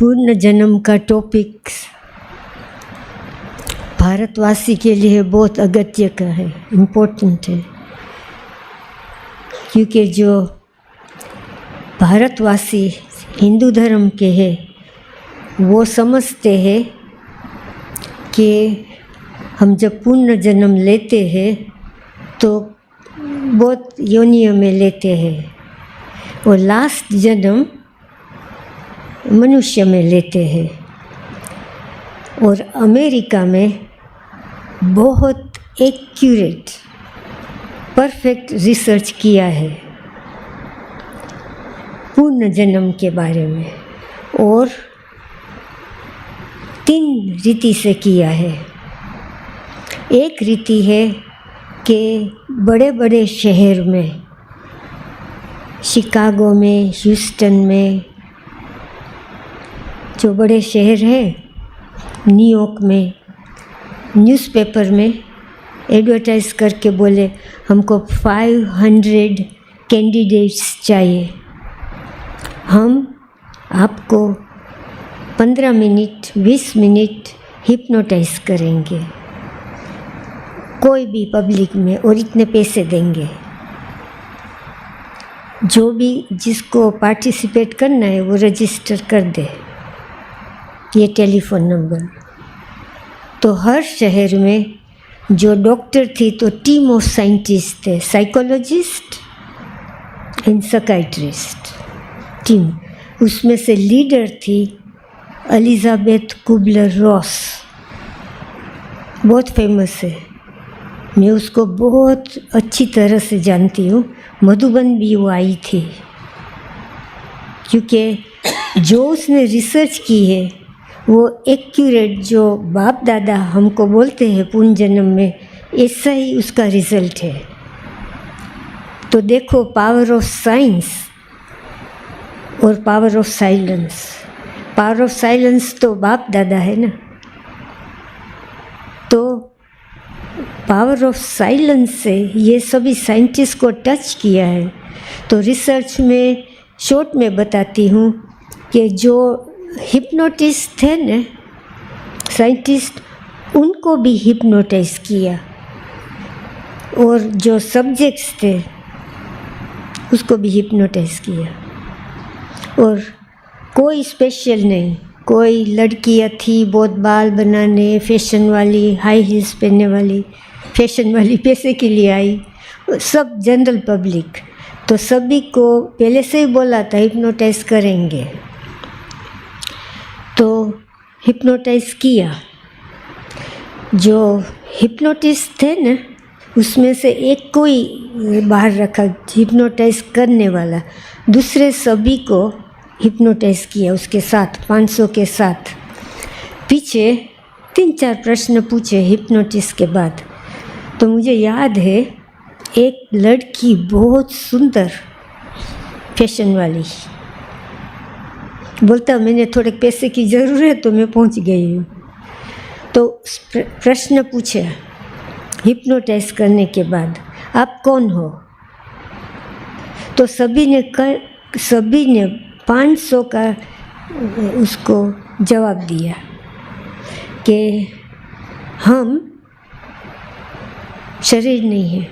पूर्ण जन्म का टॉपिक भारतवासी के लिए बहुत अगत्य का है, इम्पोर्टेंट है, क्योंकि जो भारतवासी हिंदू धर्म के हैं वो समझते हैं कि हम जब पूर्ण जन्म लेते हैं तो बहुत योनियों में लेते हैं और लास्ट जन्म मनुष्य में लेते हैं। और अमेरिका में बहुत एक्यूरेट परफेक्ट रिसर्च किया है पूर्ण जन्म के बारे में और 3 रीति से किया है। एक रीति है कि बड़े बड़े शहर में, शिकागो में, ह्यूस्टन में, जो बड़े शहर हैं, न्यूयॉर्क में, न्यूज़पेपर में एडवर्टाइज़ करके बोले हमको 500 कैंडिडेट्स चाहिए, हम आपको 15 मिनट 20 मिनट हिप्नोटाइज करेंगे, कोई भी पब्लिक में, और इतने पैसे देंगे। जो भी जिसको पार्टिसिपेट करना है वो रजिस्टर कर दे, ये टेलीफोन नंबर। तो हर शहर में जो डॉक्टर थी तो टीम ऑफ साइंटिस्ट थे, साइकोलॉजिस्ट एंड साइकियाट्रिस्ट टीम। उसमें से लीडर थी एलिजाबेथ कुबलर रॉस, बहुत फेमस है, मैं उसको बहुत अच्छी तरह से जानती हूँ। मधुबन भी वो आई थी, क्योंकि जो उसने रिसर्च की है वो एक्यूरेट, जो बाप दादा हमको बोलते हैं पूर्ण जन्म में, ऐसा ही उसका रिज़ल्ट है। तो देखो पावर ऑफ साइंस और power of silence. Power of silence तो बाप दादा है ना, तो पावर ऑफ साइलेंस से ये सभी साइंटिस्ट को टच किया है। तो रिसर्च में शॉर्ट में बताती हूँ कि जो हिप्नोटिस्ट थे न साइंटिस्ट, उनको भी हिप्नोटाइज किया, और जो सब्जेक्ट्स थे उसको भी हिप्नोटाइज किया। और कोई स्पेशल नहीं, कोई लड़कियाँ थी बहुत बाल बनाने, फैशन वाली, हाई हील्स पहनने वाली, फैशन वाली पैसे के लिए आई, सब जनरल पब्लिक। तो सभी को पहले से ही बोला था हिप्नोटाइज करेंगे, तो हिप्नोटाइज किया। जो हिप्नोटिस्ट थे न उसमें से एक को ही बाहर रखा हिप्नोटाइज करने वाला, दूसरे सभी को हिप्नोटाइज किया उसके साथ, 500 के साथ। पीछे 3-4 प्रश्न पूछे हिप्नोटिस्ट के बाद। तो मुझे याद है एक लड़की बहुत सुंदर फैशन वाली बोलता मैंने थोड़े पैसे की ज़रूरत है तो मैं पहुंच गई हूँ। तो प्रश्न पूछे हिप्नोटाइज करने के बाद, आप कौन हो? तो सभी ने 500 का उसको जवाब दिया कि हम शरीर नहीं है,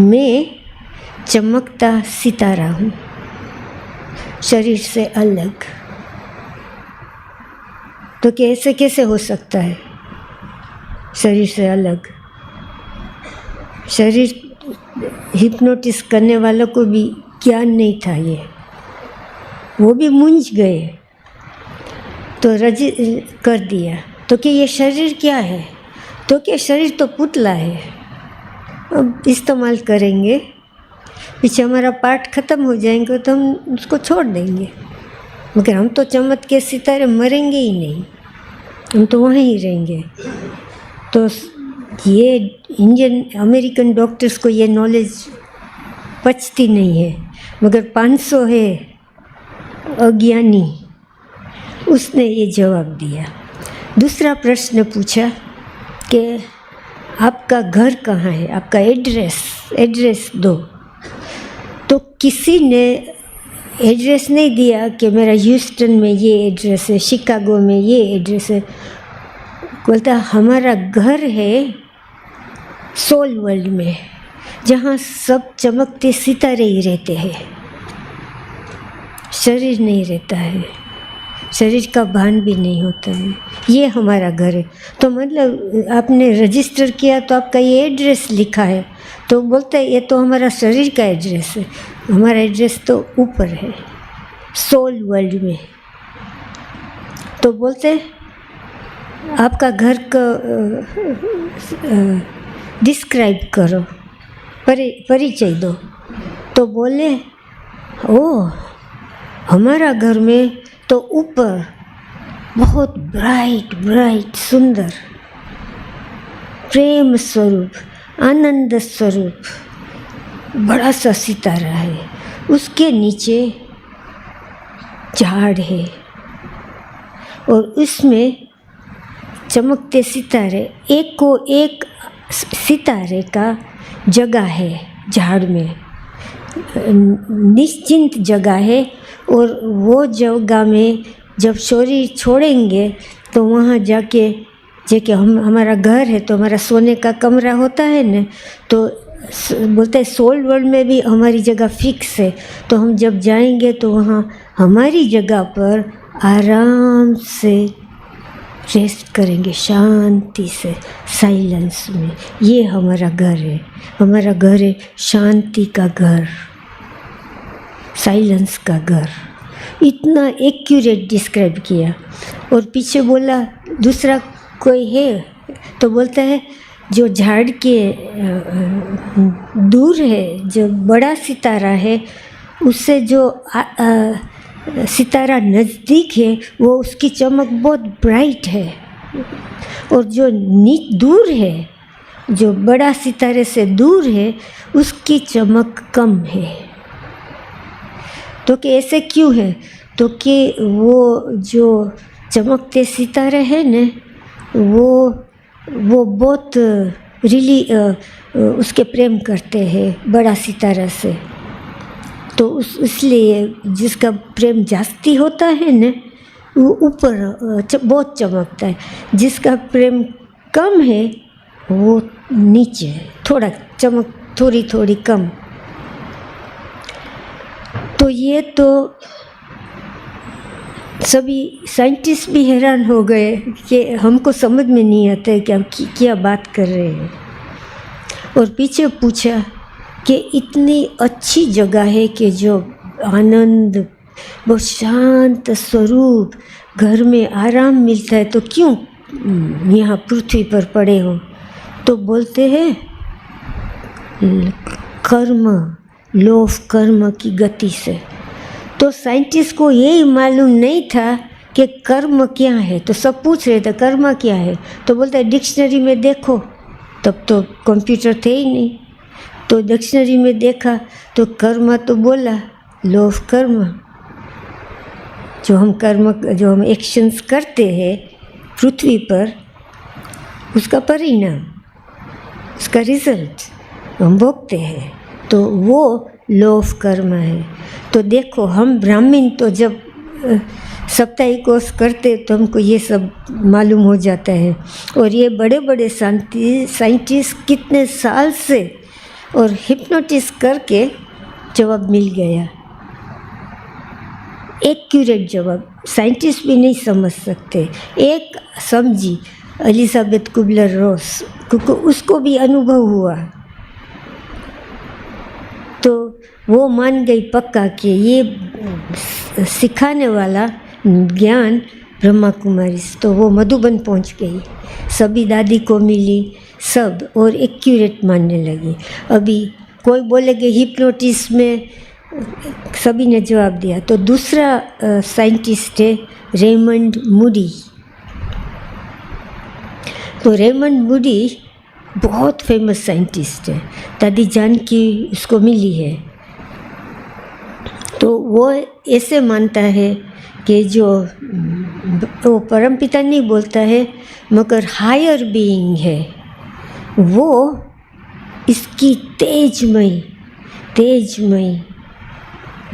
मैं चमकता सितारा हूँ, शरीर से अलग। तो कैसे कैसे हो सकता है शरीर से अलग? शरीर हिप्नोटिस करने वालों को भी ज्ञान नहीं था, ये वो भी मूंझ गए। तो कर दिया। तो कि ये शरीर क्या है? तो कि शरीर तो पुतला है, अब इस्तेमाल करेंगे, पीछे हमारा पार्ट ख़त्म हो जाएंगे तो हम उसको छोड़ देंगे, मगर हम तो चमक के सितारे मरेंगे ही नहीं, हम तो वहीं ही रहेंगे। तो ये इंडियन अमेरिकन डॉक्टर्स को ये नॉलेज पचती नहीं है, मगर 500 है अज्ञानी, उसने ये जवाब दिया। दूसरा प्रश्न पूछा कि आपका घर कहाँ है, आपका एड्रेस दो। तो किसी ने एड्रेस नहीं दिया कि मेरा ह्यूस्टन में ये एड्रेस है, शिकागो में ये एड्रेस है। बोलता हमारा घर है सोल वर्ल्ड में, जहाँ सब चमकते सितारे ही रहते हैं, शरीर नहीं रहता है, शरीर का भान भी नहीं होता है, ये हमारा घर है। तो मतलब आपने रजिस्टर किया तो आपका ये एड्रेस लिखा है, तो बोलते हैं ये तो हमारा शरीर का एड्रेस है, हमारा एड्रेस तो ऊपर है सोल वर्ल्ड में। तो बोलते आपका घर का डिस्क्राइब करो, परिचय दो। तो बोले ओ हमारा घर में तो ऊपर बहुत ब्राइट ब्राइट सुंदर प्रेम स्वरूप, आनंद स्वरूप बड़ा सा सितारा है, उसके नीचे झाड़ है और उसमें चमकते सितारे, एक को एक सितारे का जगह है झाड़ में, निश्चिंत जगह है। और वो जगह में जब शरीर छोड़ेंगे तो वहाँ जाके हमारा घर है तो हमारा सोने का कमरा होता है न, तो बोलते हैं सोल वर्ल्ड में भी हमारी जगह फिक्स है। तो हम जब जाएंगे तो वहाँ हमारी जगह पर आराम से रेस्ट करेंगे, शांति से, साइलेंस में। ये हमारा घर है, हमारा घर है शांति का घर, साइलेंस का घर। इतना एक्यूरेट डिस्क्राइब किया। और पीछे बोला दूसरा कोई है, तो बोलता है जो झाड़ के दूर है, जो बड़ा सितारा है, उससे जो सितारा नज़दीक है वो उसकी चमक बहुत ब्राइट है, और जो दूर है, जो बड़ा सितारे से दूर है, उसकी चमक कम है। तो कि ऐसे क्यों है? तो कि वो जो चमकते सितारे हैं न, वो बहुत उसके प्रेम करते हैं बड़ा सितारा से। तो इसलिए जिसका प्रेम जास्ती होता है न, वो ऊपर बहुत चमकता है, जिसका प्रेम कम है वो नीचे थोड़ा चमक, थोड़ी थोड़ी कम। तो ये तो सभी साइंटिस्ट भी हैरान हो गए कि हमको समझ में नहीं आता है कि हम क्या बात कर रहे हैं। और पीछे पूछा कि इतनी अच्छी जगह है कि जो आनंद, वो शांत स्वरूप, घर में आराम मिलता है, तो क्यों यहाँ पृथ्वी पर पड़े हो? तो बोलते हैं कर्म, लॉ ऑफ कर्म की गति से। तो साइंटिस्ट को यही मालूम नहीं था कि कर्म क्या है। तो सब पूछ रहे थे कर्म क्या है, तो बोलते हैं डिक्शनरी में देखो। तब तो कंप्यूटर थे ही नहीं, तो डिक्शनरी में देखा तो कर्म तो बोला लॉ ऑफ कर्म, जो हम एक्शंस करते हैं पृथ्वी पर, उसका परिणाम, उसका रिजल्ट हम भोगते हैं, तो वो लॉ ऑफ कर्म है। तो देखो हम ब्राह्मण तो जब सप्ताही कोर्स करते तो हमको ये सब मालूम हो जाता है। और ये बड़े बड़े साइंटिस्ट कितने साल से और हिप्नोटिस करके जवाब मिल गया, एक्यूरेट जवाब, साइंटिस्ट भी नहीं समझ सकते। एक समझी एलिजाबेथ कुबलर रोस, क्योंकि उसको भी अनुभव हुआ, तो वो मान गई पक्का कि ये सिखाने वाला ज्ञान ब्रह्मा कुमारी। तो वो मधुबन पहुंच गई, सभी दादी को मिली सब, और एक्यूरेट मानने लगी। अभी कोई बोलेगे हिप्नोटिस में, सभी ने जवाब दिया। तो दूसरा साइंटिस्ट है रेमंड मूडी। तो रेमंड मूडी बहुत फेमस साइंटिस्ट है, दादी जान की उसको मिली है। तो वो ऐसे मानता है कि जो वो परमपिता नहीं बोलता है, मगर हायर बीइंग है, वो इसकी तेजमय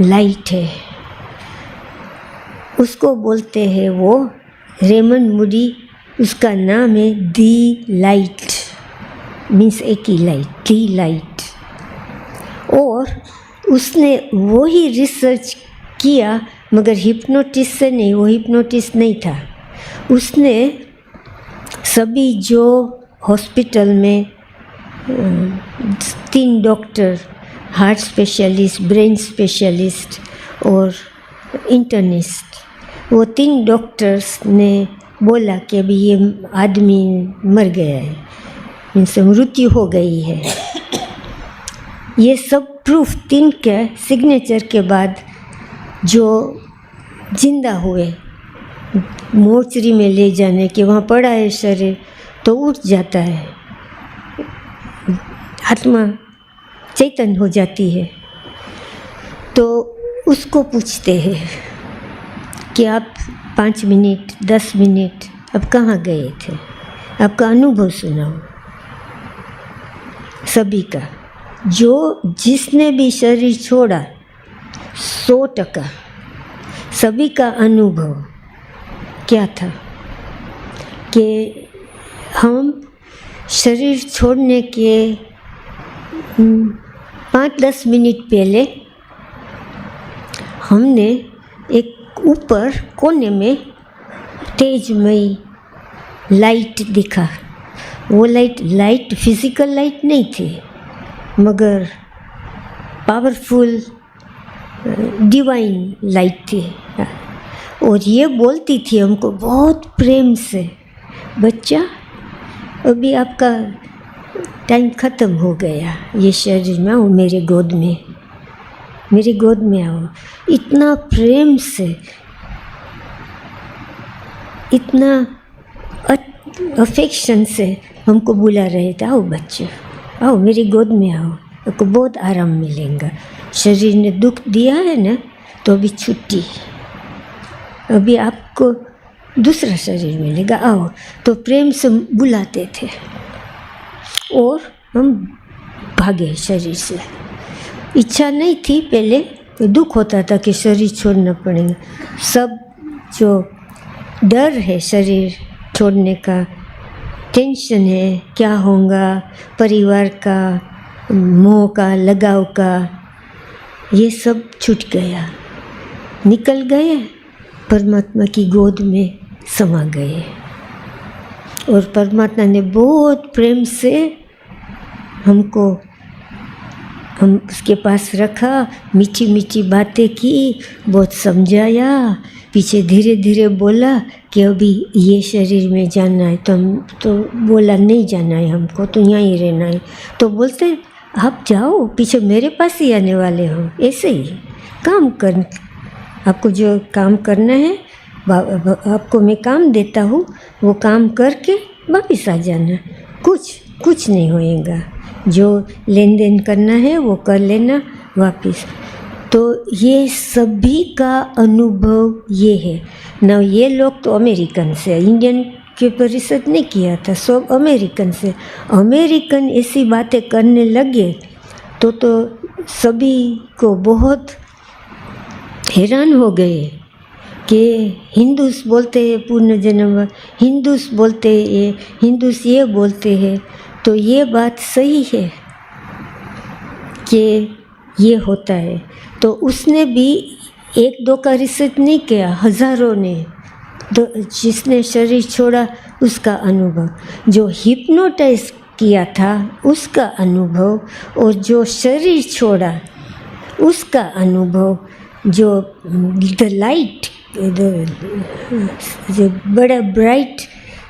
लाइट है, उसको बोलते हैं वो रेमंड मूडी, उसका नाम है दी लाइट, मीन्स एक ही लाइट, दी लाइट। और उसने वो ही रिसर्च किया, मगर हिप्नोटिस्ट से नहीं, वो हिप्नोटिस्ट नहीं था। उसने सभी जो हॉस्पिटल में 3 doctor, heart specialist, brain specialist और इंटर्निस्ट, वो 3 डॉक्टर्स ने बोला कि अभी ये आदमी मर गया है, इनसे मृत्यु हो गई है। ये सब प्रूफ 3 के सिग्नेचर के बाद जो जिंदा हुए, मोर्चरी में ले जाने के, वहाँ पड़ा है शरीर तो उठ जाता है, आत्मा चैतन्य हो जाती है। तो उसको पूछते हैं कि आप 5 मिनट 10 मिनट अब कहाँ गए थे, आपका अनुभव सुनाओ। सभी का, जो जिसने भी शरीर छोड़ा 100% सभी का अनुभव क्या था कि हम शरीर छोड़ने के 5-10 मिनट पहले हमने एक ऊपर कोने में तेजमयी लाइट दिखा। वो लाइट फिजिकल लाइट नहीं थी, मगर पावरफुल डिवाइन लाइट थी। और ये बोलती थी हमको बहुत प्रेम से, बच्चा अभी आपका टाइम ख़त्म हो गया, ये शरीर में आओ, मेरे गोद में आओ। इतना प्रेम से, इतना अफेक्शन से हमको बुला रहे थे, आओ बच्चे आओ मेरी गोद में आओ, आपको बहुत आराम मिलेगा। शरीर ने दुख दिया है ना, तो अभी छुट्टी, अभी आपको दूसरा शरीर मिलेगा, आओ। तो प्रेम से बुलाते थे और हम भागे शरीर से। इच्छा नहीं थी पहले, तो दुख होता था कि शरीर छोड़ना पड़ेगा। सब जो डर है शरीर छोड़ने का, टेंशन है क्या होगा, परिवार का, मोह का, लगाव का, ये सब छूट गया, निकल गए, परमात्मा की गोद में समा गए। और परमात्मा ने बहुत प्रेम से हम उसके पास रखा, मीठी मीठी बातें की, बहुत समझाया, पीछे धीरे धीरे बोला कि अभी ये शरीर में जाना है। तो हम तो बोला नहीं जाना है हमको, तो यहाँ ही रहना है। तो बोलते आप जाओ, पीछे मेरे पास ही आने वाले हो, ऐसे ही काम कर, आपको जो काम करना है आपको मैं काम देता हूँ, वो काम करके वापस आ जाना, कुछ नहीं होएगा। जो लेन देन करना है वो कर लेना वापस। तो ये सभी का अनुभव ये है ना। ये लोग तो अमेरिकन से, इंडियन के ऊपर रिसर्च नहीं किया था, सब अमेरिकन से। अमेरिकन ऐसी बातें करने लगे तो सभी को बहुत हैरान हो गए कि हिंदूस बोलते हैं पुनर्जन्म, हिंदूस बोलते हैं, हिंदूस ये बोलते हैं। तो ये बात सही है कि ये होता है। तो उसने भी 1-2 का रिसर्च नहीं किया, हज़ारों ने, जिसने शरीर छोड़ा उसका अनुभव, जो हिप्नोटाइज किया था उसका अनुभव, और जो शरीर छोड़ा उसका अनुभव, जो द लाइट, जो बड़ा ब्राइट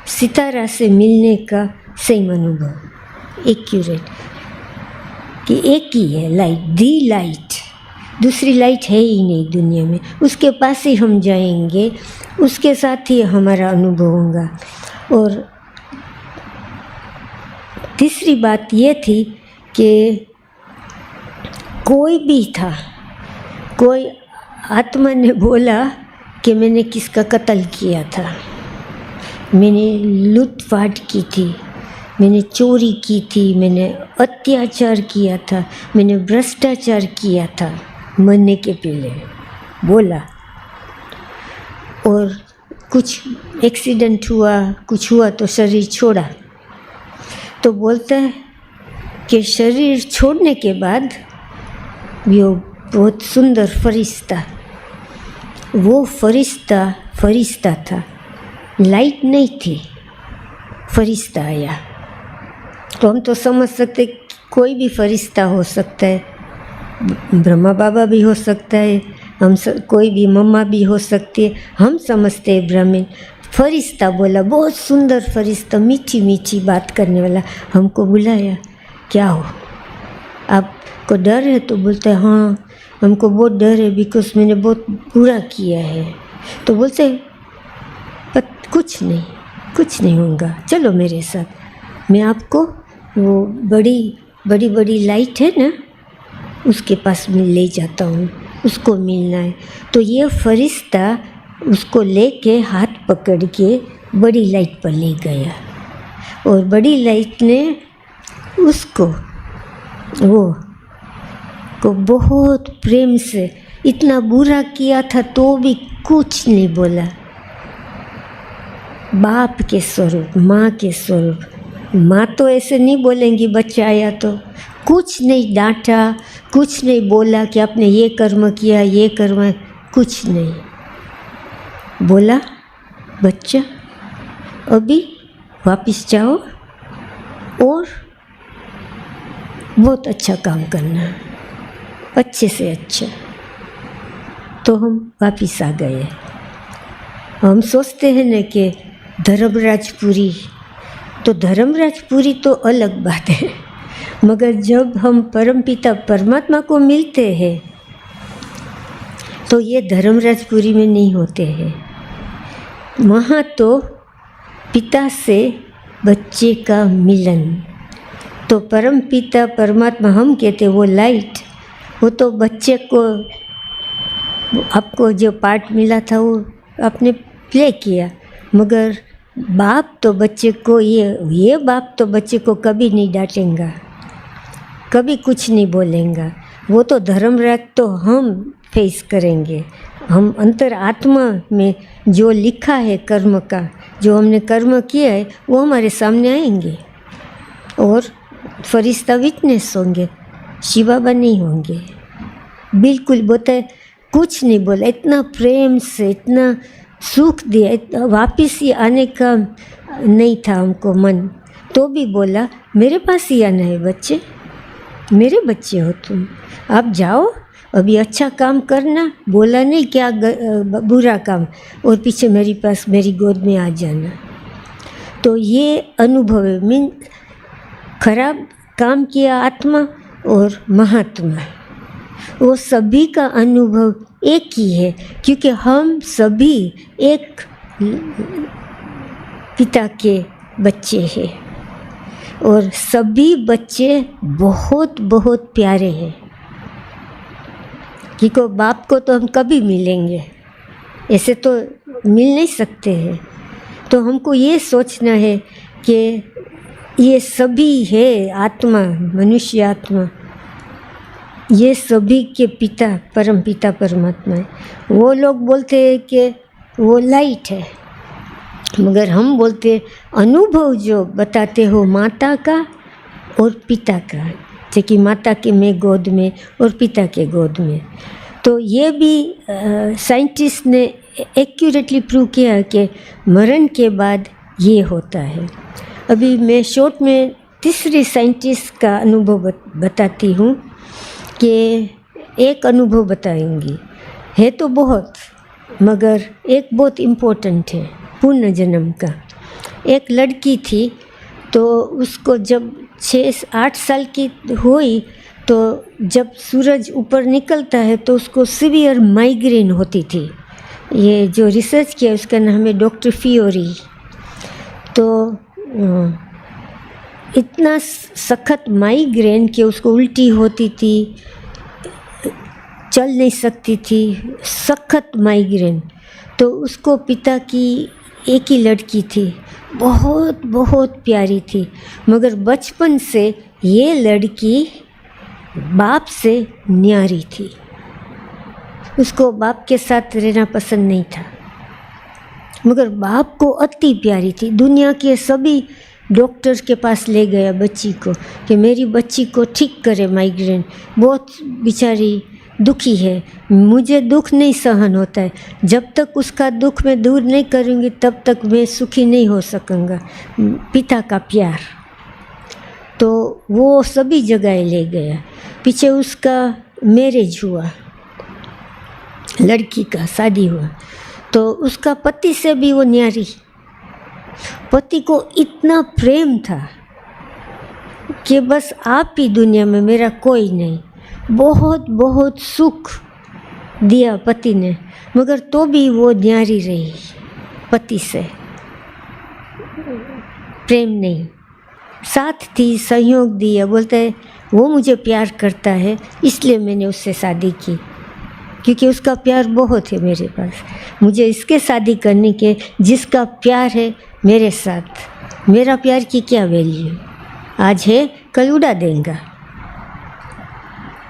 सितारा से मिलने का सेम अनुभव, एक्यूरेट, कि एक ही है लाइट, दी लाइट, दूसरी लाइट है ही नहीं दुनिया में। उसके पास ही हम जाएंगे, उसके साथ ही हमारा अनुभव होगा। और तीसरी बात ये थी कि कोई भी था, कोई आत्मा ने बोला कि मैंने किसका कत्ल किया था, मैंने लूटपाट की थी, मैंने चोरी की थी, मैंने अत्याचार किया था, मैंने भ्रष्टाचार किया था, मरने के पहले बोला। और कुछ एक्सीडेंट हुआ, कुछ हुआ तो शरीर छोड़ा। तो बोलता है कि शरीर छोड़ने के बाद वो बहुत सुंदर फरिश्ता, वो फरिश्ता था, लाइट नहीं थी, फरिश्ता आया। तो हम तो समझ सकते कोई भी फरिश्ता हो सकता है, ब्रह्मा बाबा भी हो सकता है, कोई भी मम्मा भी हो सकती है, हम समझते हैं ब्राह्मण। फरिश्ता बोला, बहुत सुंदर फरिश्ता, मीठी मीठी बात करने वाला, हमको बुलाया। क्या हो, आपको डर है? तो बोलता है हाँ हमको बहुत डर है, बिकॉज मैंने बहुत बुरा किया है। तो बोलते कुछ नहीं होगा, चलो मेरे साथ, मैं आपको वो बड़ी लाइट है ना उसके पास में ले जाता हूँ, उसको मिलना है। तो ये फरिश्ता उसको लेके हाथ पकड़ के बड़ी लाइट पर ले गया, और बड़ी लाइट ने उसको को बहुत प्रेम से, इतना बुरा किया था तो भी कुछ नहीं बोला, बाप के स्वरूप, माँ के स्वरूप। माँ तो ऐसे नहीं बोलेंगी बच्चा आया तो, कुछ नहीं डांटा, कुछ नहीं बोला कि आपने ये कर्म किया, ये कर्म, कुछ नहीं बोला। बच्चा अभी वापस जाओ और बहुत अच्छा काम करना, अच्छे से अच्छा। तो हम वापस आ गए। हम सोचते हैं न कि धर्मराजपुरी, तो धर्मराजपुरी तो अलग बात है, मगर जब हम परमपिता परमात्मा को मिलते हैं तो ये धर्मराजपुरी में नहीं होते हैं। वहाँ तो पिता से बच्चे का मिलन, तो परमपिता परमात्मा हम कहते वो लाइट, वो तो बच्चे को, आपको जो पार्ट मिला था वो आपने प्ले किया, मगर बाप तो बच्चे को, ये बाप तो बच्चे को कभी नहीं डांटेगा, कभी कुछ नहीं बोलेगा। वो तो धर्मराज तो हम फेस करेंगे, हम अंतर आत्मा में जो लिखा है कर्म का, जो हमने कर्म किया है वो हमारे सामने आएंगे, और फरिश्ता विटनेस होंगे, शिव बाबा नहीं होंगे। बिल्कुल बोलते कुछ नहीं बोला, इतना प्रेम से, इतना सुख दिया, इतना वापस ही आने का नहीं था हमको मन, तो भी बोला मेरे पास ही आना है बच्चे, मेरे बच्चे हो तुम, आप जाओ अभी अच्छा काम करना, बोला नहीं क्या बुरा काम, और पीछे मेरे पास मेरी गोद में आ जाना। तो ये अनुभव है, मीन खराब काम किया आत्मा और महात्मा, वो सभी का अनुभव एक ही है, क्योंकि हम सभी एक पिता के बच्चे हैं, और सभी बच्चे बहुत बहुत प्यारे हैं, क्योंकि बाप को तो हम कभी मिलेंगे, ऐसे तो मिल नहीं सकते हैं। तो हमको ये सोचना है कि ये सभी है आत्मा, मनुष्य आत्मा, ये सभी के पिता परम पिता परमात्मा है। वो लोग बोलते हैं कि वो लाइट है, मगर हम बोलते अनुभव जो बताते हो माता का और पिता का, जैसे कि माता के में गोद में और पिता के गोद में। तो ये भी साइंटिस्ट ने एक्यूरेटली प्रूव किया है कि मरण के बाद ये होता है। अभी मैं शॉर्ट में तीसरी साइंटिस्ट का अनुभव बताती हूँ, कि एक अनुभव बताएंगी, है तो बहुत, मगर एक बहुत इम्पोर्टेंट है पूर्ण जन्म का। एक लड़की थी, तो उसको जब 6-8 साल की हुई, तो जब सूरज ऊपर निकलता है तो उसको सीवियर माइग्रेन होती थी। ये जो रिसर्च किया उसका नाम है डॉक्टर फियोरी। तो इतना सख्त माइग्रेन कि उसको उल्टी होती थी, चल नहीं सकती थी, सख्त माइग्रेन। तो उसको पिता की एक ही लड़की थी, बहुत बहुत प्यारी थी, मगर बचपन से ये लड़की बाप से न्यारी थी, उसको बाप के साथ रहना पसंद नहीं था। मगर बाप को अति प्यारी थी। दुनिया के सभी डॉक्टर्स के पास ले गया बच्ची को कि मेरी बच्ची को ठीक करे माइग्रेन, बहुत बेचारी दुखी है, मुझे दुख नहीं सहन होता है, जब तक उसका दुख मैं दूर नहीं करूँगी तब तक मैं सुखी नहीं हो सकूँगा। पिता का प्यार, तो वो सभी जगह ले गया। पीछे उसका मैरिज हुआ, लड़की का शादी हुआ, तो उसका पति से भी वो न्यारी, पति को इतना प्रेम था कि बस आप ही दुनिया में, मेरा कोई नहीं। बहुत बहुत सुख दिया पति ने, मगर तो भी वो न्यारी रही, पति से प्रेम नहीं, साथ थी, सहयोग दिया। बोलता है वो मुझे प्यार करता है इसलिए मैंने उससे शादी की, क्योंकि उसका प्यार बहुत है मेरे पास, मुझे इसके शादी करने के जिसका प्यार है मेरे साथ। मेरा प्यार की क्या वैल्यू, आज है कल उड़ा देगा।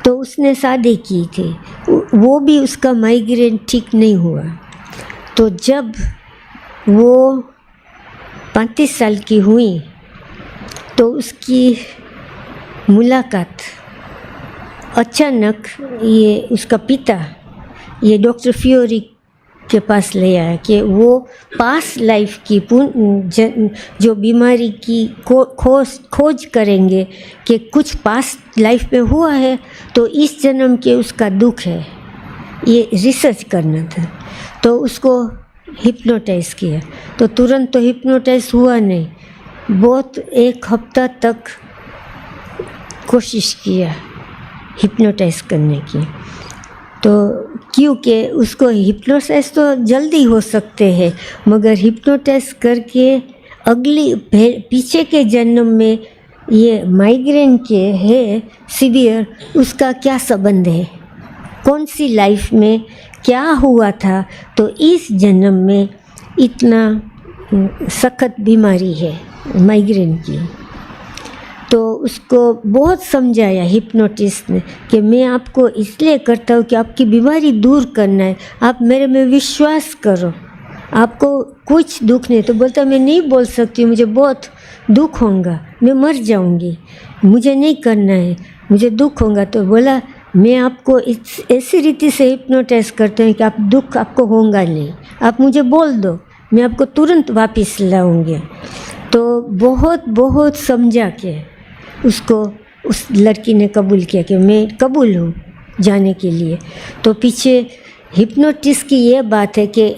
तो उसने शादी की थी, वो भी उसका माइग्रेन ठीक नहीं हुआ। तो जब वो 35 साल की हुई तो उसकी मुलाकात अचानक, ये उसका पिता ये डॉक्टर फियोरी के पास ले आया कि वो पास लाइफ की जो बीमारी की खोज करेंगे कि कुछ पास लाइफ में हुआ है तो इस जन्म के उसका दुख है, ये रिसर्च करना था। तो उसको हिप्नोटाइज किया, तो तुरंत तो हिप्नोटाइज हुआ नहीं, बहुत 1 हफ्ता तक कोशिश किया हिप्नोटाइज करने की। तो क्योंकि उसको हिप्नोटाइज तो जल्दी हो सकते हैं, मगर हिप्नोटाइज करके अगली पीछे के जन्म में ये माइग्रेन के है सीवियर, उसका क्या संबंध है, कौन सी लाइफ में क्या हुआ था, तो इस जन्म में इतना सख्त बीमारी है माइग्रेन की। तो उसको बहुत समझाया हिप्नोटिस्ट ने कि मैं आपको इसलिए करता हूँ कि आपकी बीमारी दूर करना है, आप मेरे में विश्वास करो, आपको कुछ दुख नहीं। तो बोलता मैं नहीं बोल सकती, मुझे बहुत दुख होगा, मैं मर जाऊँगी, मुझे नहीं करना है, मुझे दुख होगा। तो बोला मैं आपको ऐसी रीति से हिप्नोटाइज करता हूँ कि आप दुख आपको होगा नहीं, आप मुझे बोल दो, मैं आपको तुरंत वापस लाऊंगी। तो बहुत बहुत समझा के उसको उस लड़की ने कबूल किया कि मैं कबूल हूँ जाने के लिए। तो पीछे हिप्नोटिस्ट की ये बात है कि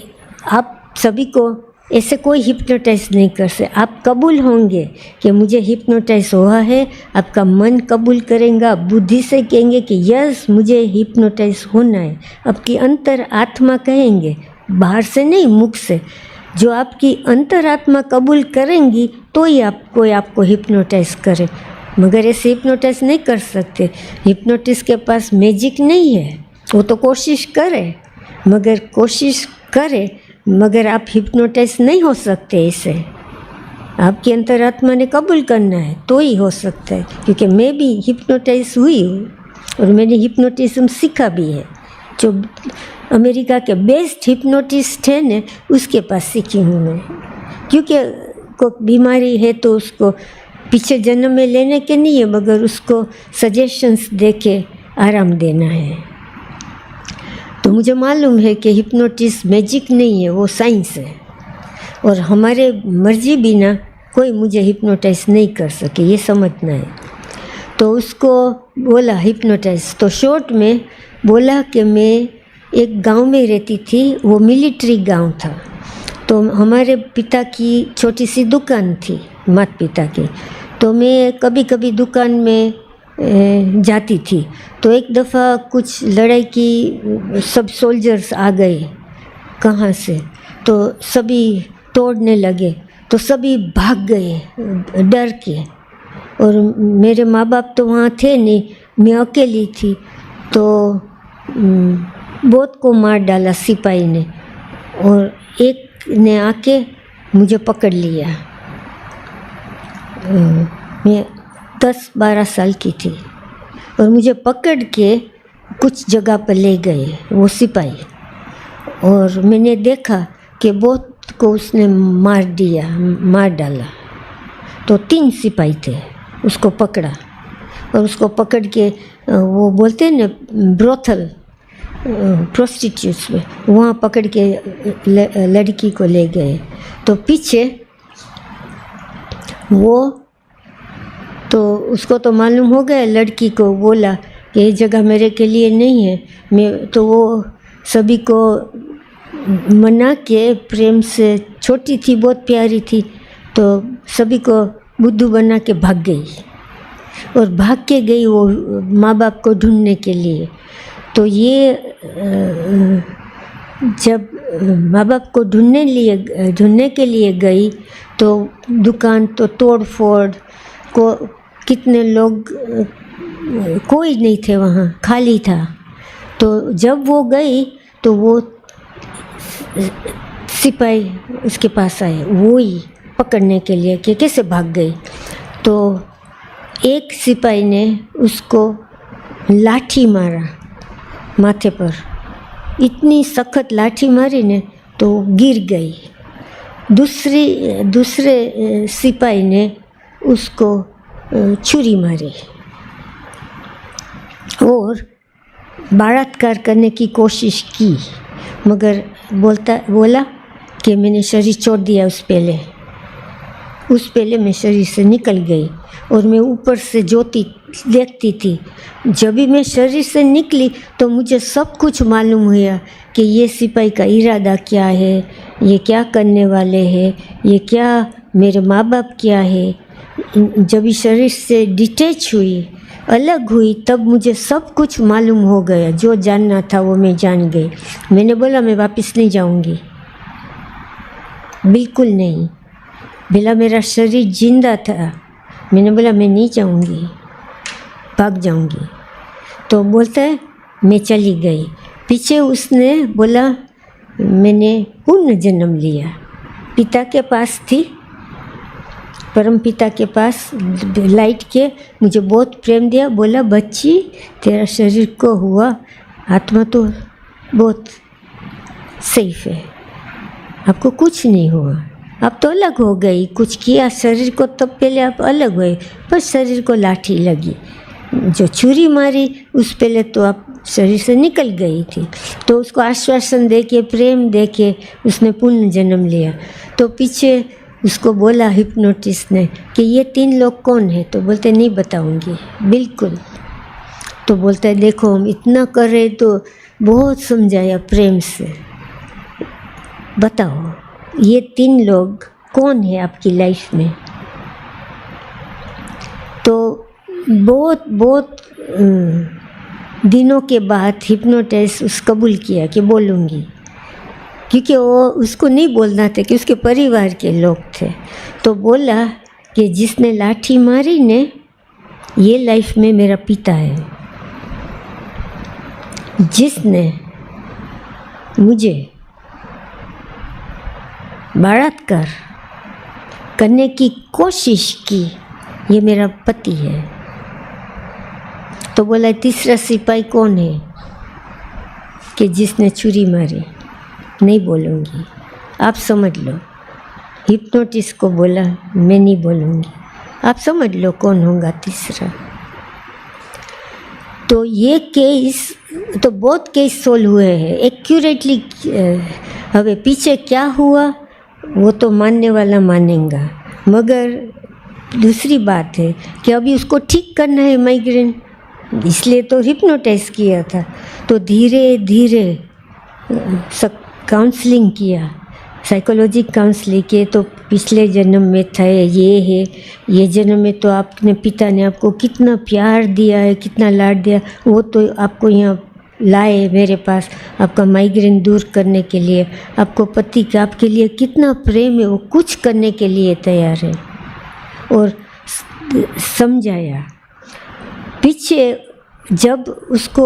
आप सभी को ऐसे कोई हिप्नोटाइज नहीं कर सकते, आप कबूल होंगे कि मुझे हिप्नोटाइज हुआ है, आपका मन कबूल करेगा, बुद्धि से कहेंगे कि यस मुझे हिप्नोटाइज होना है, आपकी अंतर आत्मा कहेंगे, बाहर से नहीं मुख से। जो आपकी अंतर आत्मा कबूल करेंगी तो ही आपको हिप्नोटाइज करे, मगर ऐसे हिप्नोटाइज नहीं कर सकते। हिप्नोटिस्ट के पास मैजिक नहीं है, वो तो कोशिश करे मगर आप हिप्नोटाइज नहीं हो सकते। ऐसे आपकी अंतरात्मा ने कबूल करना है तो ही हो सकता है, क्योंकि मैं भी हिप्नोटाइज हुई हूँ और मैंने हिप्नोटिज्म सीखा भी है। जो अमेरिका के बेस्ट हिप्नोटिस्ट है ने उसके पास सीखी हूँ मैं, क्योंकि कोई बीमारी है तो उसको पीछे जन्म में लेने के नहीं है, मगर उसको सजेशंस दे के आराम देना है। तो मुझे मालूम है कि हिप्नोटिस्ट मैजिक नहीं है, वो साइंस है, और हमारे मर्जी बिना कोई मुझे हिप्नोटाइज नहीं कर सके, ये समझना है। तो उसको बोला हिप्नोटाइज, तो शॉर्ट में बोला कि मैं एक गांव में रहती थी, वो मिलिट्री गांव था। तो हमारे पिता की छोटी सी दुकान थी, माता पिता की, तो मैं कभी कभी दुकान में जाती थी। तो एक दफ़ा कुछ लड़ाई की सब सोल्जर्स आ गए कहाँ से, तो सभी तोड़ने लगे, तो सभी भाग गए डर के, और मेरे माँ बाप तो वहाँ थे नहीं, मैं अकेली थी। तो बहुत को मार डाला सिपाही ने, और एक ने आके मुझे पकड़ लिया। मैं 10-12 साल की थी, और मुझे पकड़ के कुछ जगह पर ले गए वो सिपाही, और मैंने देखा कि बहुत उसको उसने मार डाला। तो 3 सिपाही थे, उसको पकड़ा और उसको पकड़ के वो बोलते हैं ना ब्रोथल प्रोस्टिट्यूट्स में, वहाँ पकड़ के लड़की को ले गए। तो पीछे वो तो उसको तो मालूम हो गया, लड़की को बोला कि ये जगह मेरे के लिए नहीं है। मैं तो वो सभी को मना के प्रेम से, छोटी थी बहुत प्यारी थी, तो सभी को बुद्धू बना के भाग गई और भाग के गई वो माँ बाप को ढूंढने के लिए। तो ये जब माँ बाप को ढूंढने के लिए गई तो दुकान तो तोड़ फोड़ को, कितने लोग, कोई नहीं थे वहाँ, खाली था। तो जब वो गई तो वो सिपाही उसके पास आए, वो ही पकड़ने के लिए कि कैसे भाग गई। तो एक सिपाही ने उसको लाठी मारा माथे पर, इतनी सख्त लाठी मारी ने तो गिर गई। दूसरे सिपाही ने उसको छुरी मारी और बलात्कार करने की कोशिश की, मगर बोला कि मैंने शरीर छोड़ दिया उस पहले मैं शरीर से निकल गई और मैं ऊपर से ज्योति देखती थी। जब भी मैं शरीर से निकली तो मुझे सब कुछ मालूम हुआ कि ये सिपाही का इरादा क्या है, ये क्या करने वाले हैं, ये क्या मेरे माँ बाप क्या है। जब भी शरीर से डिटैच हुई, अलग हुई, तब मुझे सब कुछ मालूम हो गया। जो जानना था वो मैं जान गई। मैंने बोला मैं वापस नहीं जाऊंगी, बिल्कुल नहीं। भला मेरा शरीर जिंदा था, मैंने बोला मैं नहीं जाऊंगी, भाग जाऊंगी। तो बोलता है मैं चली गई। पीछे उसने बोला मैंने पुनः जन्म लिया। पिता के पास थी, परम पिता के पास लाइट के मुझे बहुत प्रेम दिया। बोला बच्ची तेरा शरीर को हुआ, आत्मा तो बहुत सेफ है, आपको कुछ नहीं हुआ। आप तो अलग हो गई, कुछ किया शरीर को, तब पहले आप अलग हुए, पर शरीर को लाठी लगी, जो छुरी मारी उस पहले तो आप शरीर से निकल गई थी। तो उसको आश्वासन देके, प्रेम देके उसने पुनः जन्म लिया। तो पीछे उसको बोला हिप्नोटिस्ट ने कि ये 3 लोग कौन है। तो बोलते नहीं बताऊंगी, बिल्कुल। तो बोलता है देखो हम इतना कर रहे, तो बहुत समझाया प्रेम से, बताओ ये 3 लोग कौन है आपकी लाइफ में। तो बहुत दिनों के बाद हिप्नोटिस्ट उस कबूल किया कि बोलूँगी, क्योंकि वो उसको नहीं बोलना था कि उसके परिवार के लोग थे। तो बोला कि जिसने लाठी मारी ने, ये लाइफ में मेरा पिता है, जिसने मुझे बलात्कार करने की कोशिश की, ये मेरा पति है। तो बोला तीसरा सिपाही कौन है कि जिसने छुरी मारी। नहीं बोलूँगी, आप समझ लो। हिप्नोटिस्ट को बोला मैं नहीं बोलूँगी, आप समझ लो कौन होगा तीसरा। तो ये केस तो बहुत केस सोल्व हुए हैं एक्यूरेटली। अब पीछे क्या हुआ वो तो मानने वाला मानेगा, मगर दूसरी बात है कि अभी उसको ठीक करना है माइग्रेन, इसलिए तो हिप्नोटाइज किया था। तो धीरे धीरे काउंसलिंग किया, साइकोलॉजी काउंसलिंग के। तो पिछले जन्म में था ये है, ये जन्म में तो आपने पिता ने आपको कितना प्यार दिया है, कितना लाड दिया, वो तो आपको यहाँ लाए मेरे पास आपका माइग्रेन दूर करने के लिए। आपको पति का आपके लिए कितना प्रेम है, वो कुछ करने के लिए तैयार है। और समझाया। पीछे जब उसको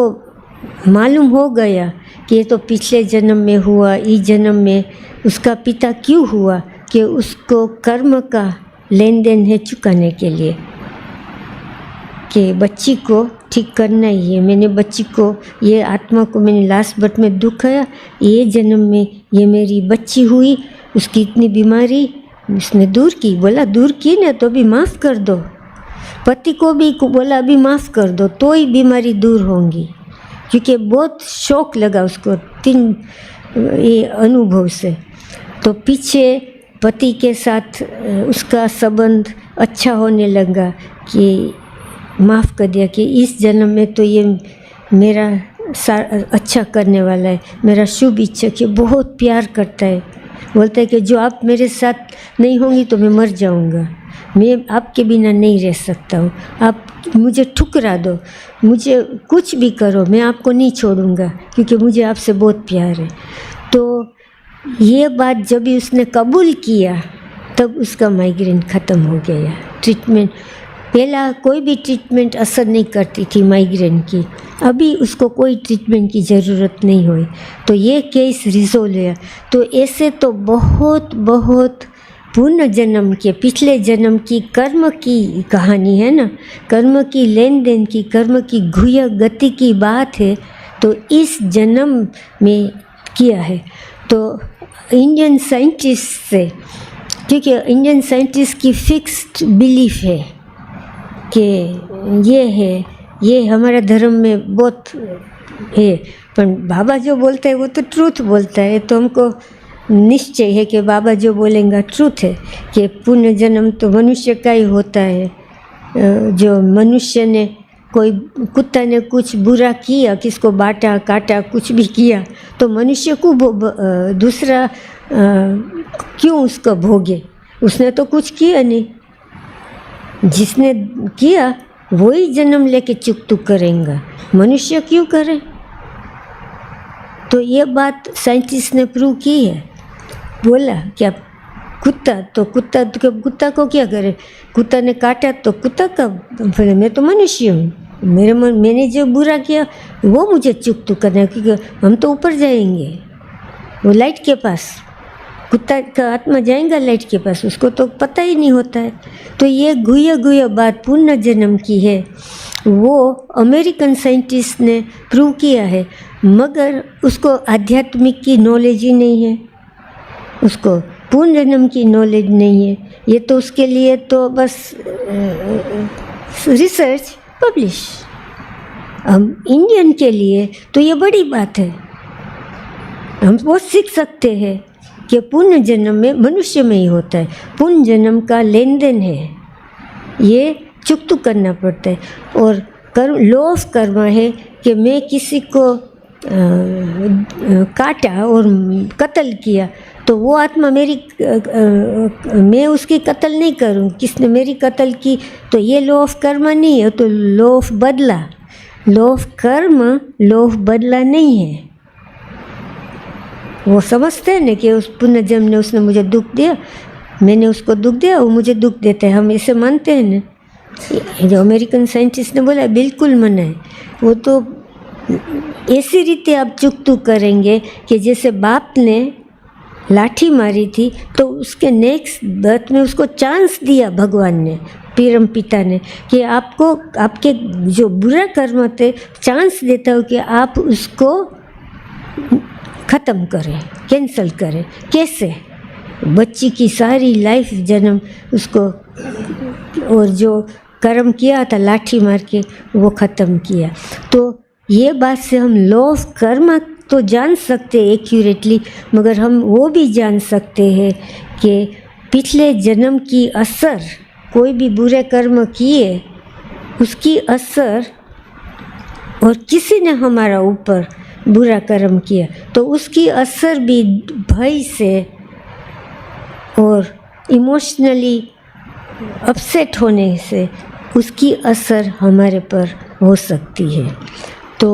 मालूम हो गया कि ये तो पिछले जन्म में हुआ, इस जन्म में उसका पिता क्यों हुआ, कि उसको कर्म का लेन देन है चुकाने के लिए, कि बच्ची को ठीक करना ही है। मैंने बच्ची को, ये आत्मा को मैंने लास्ट बर्थ में दुखाया, ये जन्म में ये मेरी बच्ची हुई, उसकी इतनी बीमारी उसने दूर की। बोला दूर की ना तो भी माफ़ कर दो। पति को भी बोला अभी माफ़ कर दो तो ही बीमारी दूर होंगी, क्योंकि बहुत शौक लगा उसको 3 ये अनुभव से। तो पीछे पति के साथ उसका संबंध अच्छा होने लगा कि माफ़ कर दिया कि इस जन्म में तो ये मेरा अच्छा करने वाला है, मेरा शुभ इच्छक है, बहुत प्यार करता है। बोलता है कि जो आप मेरे साथ नहीं होंगी तो मैं मर जाऊंगा, मैं आपके बिना नहीं रह सकता हूँ, आप मुझे ठुकरा दो, मुझे कुछ भी करो, मैं आपको नहीं छोड़ूंगा क्योंकि मुझे आपसे बहुत प्यार है। तो ये बात जब भी उसने कबूल किया तब उसका माइग्रेन ख़त्म हो गया। ट्रीटमेंट पहला कोई भी ट्रीटमेंट असर नहीं करती थी माइग्रेन की, अभी उसको कोई ट्रीटमेंट की ज़रूरत नहीं हुई। तो ये केस रिजोल्व हुआ। तो ऐसे तो बहुत बहुत पूर्ण जन्म के पिछले जन्म की कर्म की कहानी है ना, कर्म की लेन देन की, कर्म की गुह्य गति की बात है। तो इस जन्म में किया है। तो इंडियन साइंटिस्ट से, क्योंकि इंडियन साइंटिस्ट की फिक्स्ड बिलीफ है कि ये हमारा धर्म में बहुत है, पर बाबा जो बोलते हैं वो तो ट्रूथ बोलता है। तो हमको निश्चय है कि बाबा जो बोलेंगे ट्रूथ है कि पुण्य जन्म तो मनुष्य का ही होता है। जो मनुष्य ने कोई कुत्ता ने कुछ बुरा किया, किसको बांटा काटा कुछ भी किया, तो मनुष्य को दूसरा क्यों उसको भोगे? उसने तो कुछ किया नहीं, जिसने किया वही जन्म लेके चुक तुक करेंगे, मनुष्य क्यों करे? तो ये बात साइंटिस्ट ने प्रूव की है। बोला क्या कुत्ता को क्या करे? कुत्ता ने काटा तो कुत्ता का, फिर मैं तो मनुष्य हूँ, मैंने जो बुरा किया वो मुझे चुक तुक करना है, क्योंकि हम तो ऊपर जाएंगे वो लाइट के पास। कुत्ता का आत्मा जाएगा लाइट के पास, उसको तो पता ही नहीं होता है। तो ये गुह्य बात पुण्य जन्म की है, वो अमेरिकन साइंटिस्ट ने प्रूव किया है, मगर उसको आध्यात्मिक की नॉलेज ही नहीं है, उसको पूर्ण जन्म की नॉलेज नहीं है। ये तो उसके लिए तो बस रिसर्च पब्लिश। हम इंडियन के लिए तो ये बड़ी बात है, हम बहुत सीख सकते हैं कि पुण्य जन्म में मनुष्य में ही होता है, पुण्य जन्म का लेन देन है, ये चुक तुक करना पड़ता है। और कर्म लॉ ऑफ कर्म है कि मैं किसी को काटा और कत्ल किया तो वो आत्मा मेरी मैं उसकी कत्ल नहीं करूं, किसने मेरी कत्ल की, तो ये लॉ ऑफ कर्म नहीं है, तो लॉ ऑफ बदला, लॉ ऑफ कर्म लॉ ऑफ बदला नहीं है। वो समझते हैं ना कि उस पुनर्जन्म ने उसने मुझे दुख दिया, मैंने उसको दुख दिया, वो मुझे दुख देता है, हम इसे मानते हैं ना। जो अमेरिकन साइंटिस्ट ने बोला बिल्कुल मना है, वो तो ऐसी रीति आप चुक तुक करेंगे कि जैसे बाप ने लाठी मारी थी तो उसके नेक्स्ट बर्थ में उसको चांस दिया भगवान ने, परम पिता ने, कि आपको आपके जो बुरा कर्म थे चांस देता हो कि आप उसको ख़त्म करें, कैंसल करें। कैसे? बच्ची की सारी लाइफ जन्म उसको, और जो कर्म किया था लाठी मार के वो ख़त्म किया। तो ये बात से हम लॉ ऑफ कर्म तो जान सकते हैं एक्यूरेटली, मगर हम वो भी जान सकते हैं कि पिछले जन्म की असर, कोई भी बुरे कर्म किए उसकी असर, और किसी ने हमारा ऊपर बुरा कर्म किया तो उसकी असर भी भय से और इमोशनली अपसेट होने से उसकी असर हमारे पर हो सकती है। तो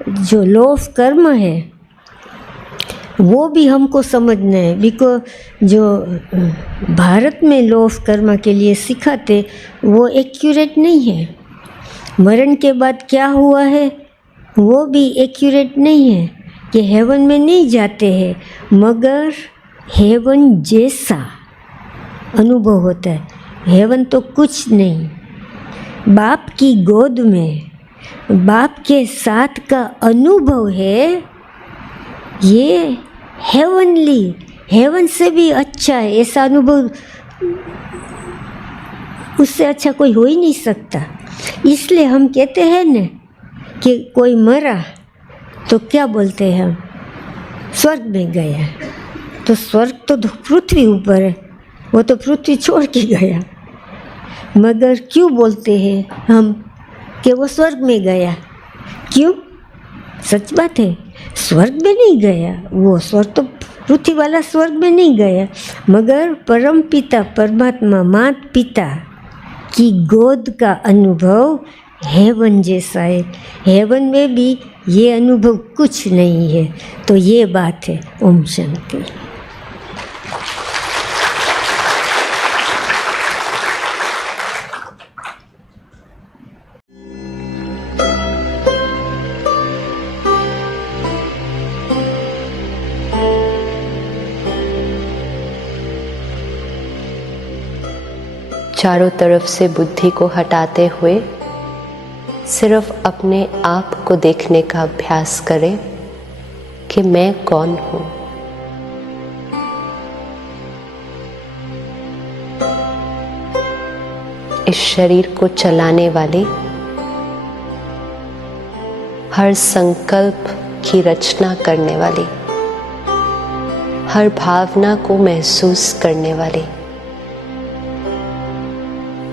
जो लॉ ऑफ कर्म है वो भी हमको समझना है, बिकॉज जो भारत में लॉ ऑफ कर्म के लिए सिखाते वो एक्यूरेट नहीं है। मरण के बाद क्या हुआ है वो भी एक्यूरेट नहीं है, कि हेवन में नहीं जाते हैं, मगर हेवन जैसा अनुभव होता है। हेवन तो कुछ नहीं, बाप की गोद में बाप के साथ का अनुभव है, ये हेवनली हेवन से भी अच्छा है, ऐसा अनुभव उससे अच्छा कोई हो ही नहीं सकता। इसलिए हम कहते हैं न कि कोई मरा तो क्या बोलते हैं हम, स्वर्ग में गया। तो स्वर्ग तो पृथ्वी ऊपर है, वो तो पृथ्वी छोड़ के गया। मगर क्यों बोलते हैं हम कि वो स्वर्ग में गया? क्यों? सच बात है, स्वर्ग में नहीं गया वो, स्वर्ग तो पृथ्वी वाला स्वर्ग में नहीं गया, मगर परम पिता परमात्मा माता पिता की गोद का अनुभव हेवन जैसा है। हेवन में भी ये अनुभव कुछ नहीं है। तो ये बात है। ओम शांति। चारों तरफ से बुद्धि को हटाते हुए सिर्फ अपने आप को देखने का अभ्यास करें कि मैं कौन हूं। इस शरीर को चलाने वाली, हर संकल्प की रचना करने वाली, हर भावना को महसूस करने वाली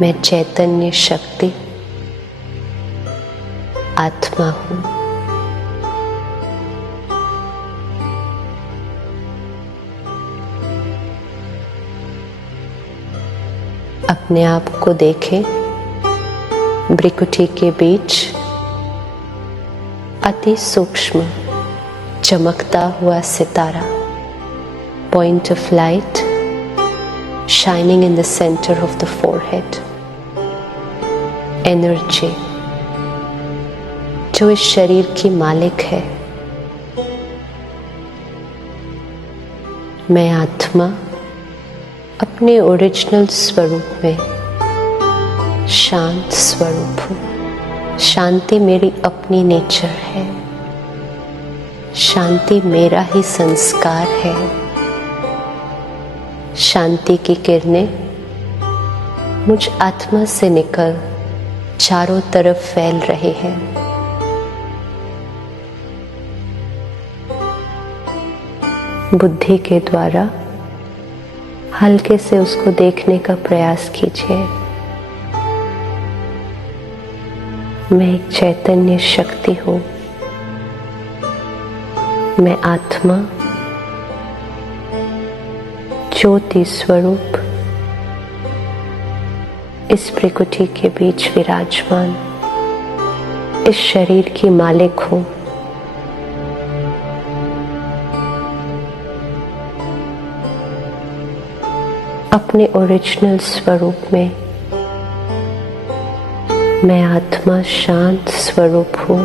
मैं चैतन्य शक्ति आत्मा हूं। अपने आप को देखें भ्रिकुटी के बीच अति सूक्ष्म चमकता हुआ सितारा, point of light shining in the center of the forehead, energy जो इस शरीर की मालिक है। मैं आत्मा अपने ओरिजिनल स्वरूप में शांत स्वरूप हूं। शांति मेरी अपनी नेचर है, शांति मेरा ही संस्कार है। शांति की किरणें मुझ आत्मा से निकल चारों तरफ फैल रहे हैं। बुद्धि के द्वारा हल्के से उसको देखने का प्रयास कीजिए। मैं एक चैतन्य शक्ति हूं। मैं आत्मा ज्योति स्वरूप इस प्रकृति के बीच विराजमान इस शरीर की मालिक हूं। अपने ओरिजिनल स्वरूप में मैं आत्मा शांत स्वरूप हूं।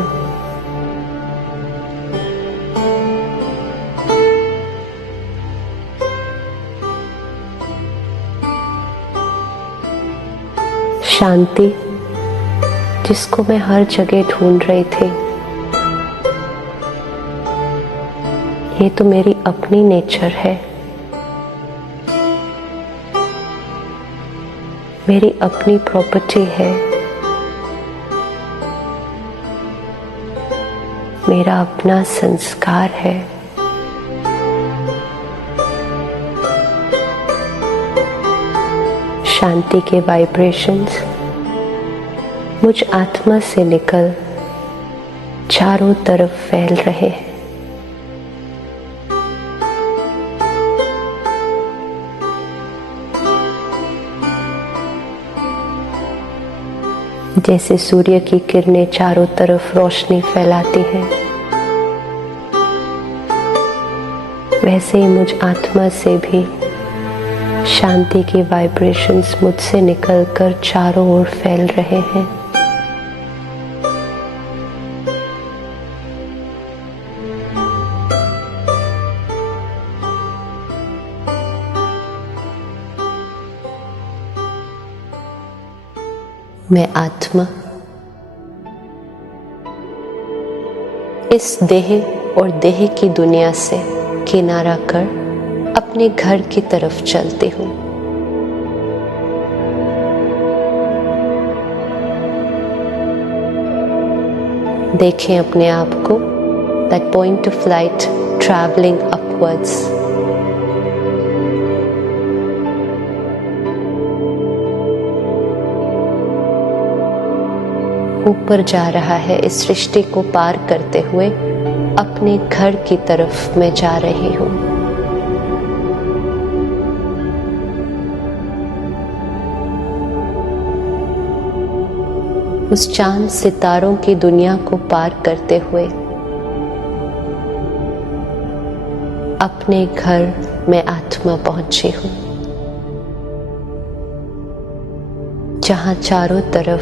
शांति जिसको मैं हर जगह ढूंढ रही थी, ये तो मेरी अपनी नेचर है, मेरी अपनी प्रॉपर्टी है, मेरा अपना संस्कार है। शांति के वाइब्रेशंस मुझ आत्मा से निकल चारों तरफ फैल रहे हैं। जैसे सूर्य की किरणें चारों तरफ रोशनी फैलाती हैं, वैसे ही मुझ आत्मा से भी शांति की वाइब्रेशंस मुझसे निकलकर चारों ओर फैल रहे हैं। मैं आत्मा इस देह और देह की दुनिया से किनारा कर अपने घर की तरफ चलती हूँ। देखें अपने आप को, that point of light traveling upwards. ऊपर जा रहा है, इस सृष्टि को पार करते हुए अपने घर की तरफ मैं जा रही हूँ। उस चांद सितारों की दुनिया को पार करते हुए अपने घर में आत्मा पहुंची हूँ, जहां चारों तरफ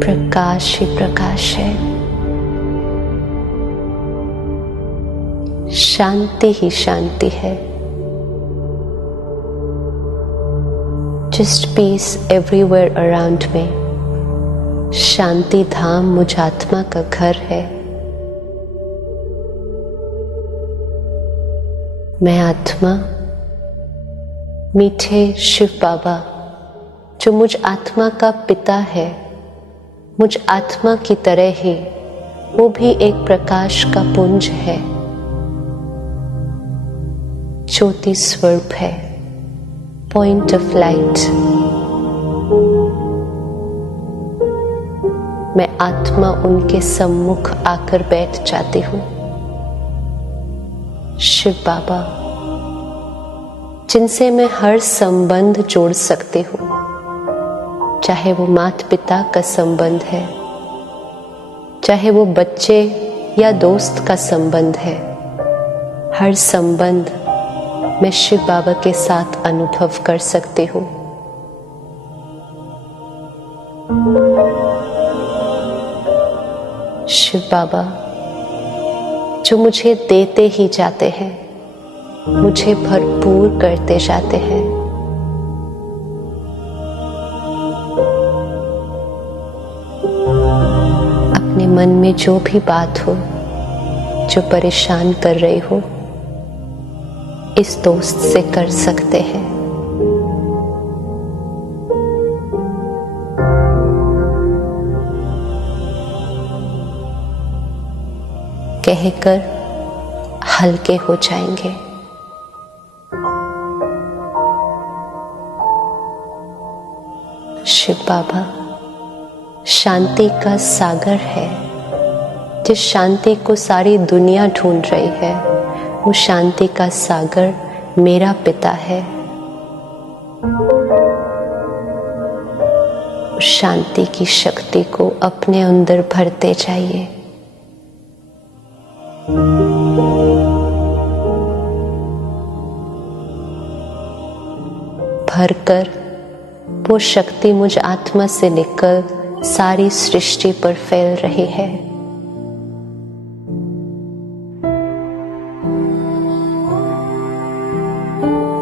प्रकाश ही प्रकाश है, शांति ही शांति है। Just peace everywhere around me. शांति धाम मुझ आत्मा का घर है। मैं आत्मा मीठे शिव बाबा, जो मुझ आत्मा का पिता है, मुझ आत्मा की तरह ही वो भी एक प्रकाश का पुंज है, ज्योति स्वरूप है, पॉइंट ऑफ लाइट। मैं आत्मा उनके सम्मुख आकर बैठ जाती हूँ। शिव बाबा, जिनसे मैं हर संबंध जोड़ सकती हूँ, चाहे वो माता पिता का संबंध है, चाहे वो बच्चे या दोस्त का संबंध है, हर संबंध मैं शिव बाबा के साथ अनुभव कर सकती हूँ। शिव बाबा, जो मुझे देते ही जाते हैं, मुझे भरपूर करते जाते हैं। अपने मन में जो भी बात हो, जो परेशान कर रही हो, इस दोस्त से कर सकते हैं। कहकर हल्के हो जाएंगे। शिव बाबा शांति का सागर है। जिस शांति को सारी दुनिया ढूंढ रही है, वो शांति का सागर मेरा पिता है। शांति की शक्ति को अपने अंदर भरते जाइए। भरकर वो शक्ति मुझ आत्मा से निकल सारी सृष्टि पर फैल रही है।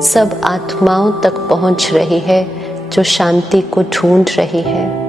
सब आत्माओं तक पहुंच रही है जो शांति को ढूंढ रही है।